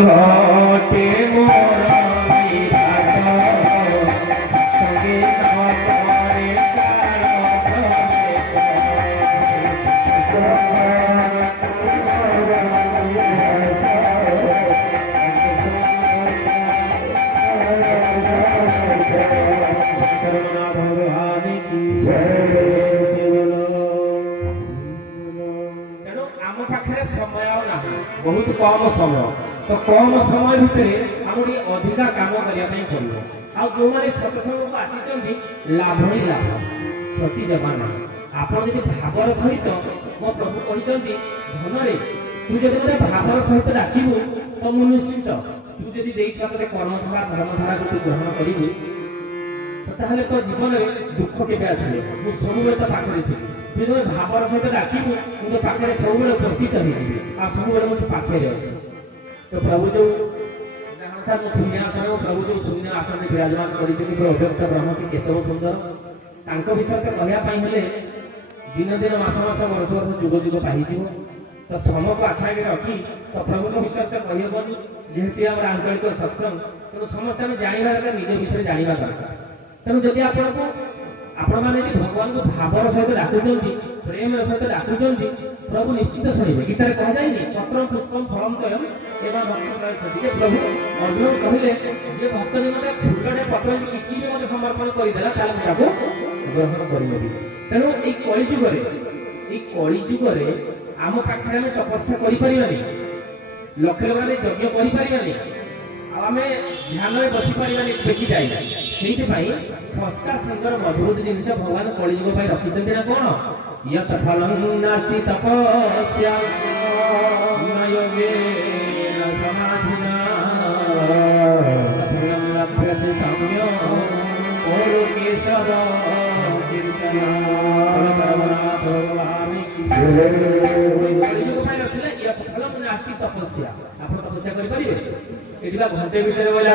ঘটে মোর বিরাট সঙ্গে ঘটে ভগবান কি बहुत कम समय तो कम समय भितर आम अधिका काम करने पड़ो आ जो मैंने सत्संग को आसी लाभ ही लाभ क्षति जमा ना आप भावर सहित मो प्रभु कहते धन तू जब गोटे भावर सहित डाकबू तो मुझे निश्चित तू जब देखते कर्मधारा धर्मधारा को तू ग्रहण करू तो जीवन में दुख के आसे मुझे सब तो पाखे थी तुझे भावर सहित डाकबू मुझे पाखे सब उपस्थित हो सब पाखे अच्छे तो प्रभु जो शून्यासन प्रभु जो शून्य आसन विराजमान करव्यक्त ब्रह्म श्री केशव सुंदर विषय कहवाई दिन दिन मास मास वर्ष वर्ष जुग जुग पाई तो श्रम को आखि आगे रखी तो प्रभु विषय तो कहबनी जेहेतु आम आंचलिक सत्संग तेणु समस्त आम जानवा दरकार निज विषय जानवा दरकार तेणु जदि आपण मैंने भगवान को भावर सहित डाकुंट प्रेम सहित डाकुंट प्रभु निश्चित शुणे गीतार कह जाए पत्र पुष्पम फलम तयम एवं भक्त प्रभु अर्जुन कहले जे भक्त मत फुलटे पत्र किसी भी मत समर्पण करदेला ग्रहण करें तेणु ये कलिजुगे आम पाखे आम तपस्या करें लक्ष लोक यज्ञ करें आम ध्यान में बसी पारे बेसी जाए से सस्ता सुंदर मजबूत जिन भगवान कलिजुग रखिंट ना कौन यत फलं नास्ति तपस्या न योगेन समाधिना फलं लभ्यते सौम्य ओरु केशव कीर्तना परमनाथ भगवान की कलिजुग में रखिले यत फलं नास्ति तपस्या आप तपस्या करि परिबे एदिबा घंटे भीतर बोला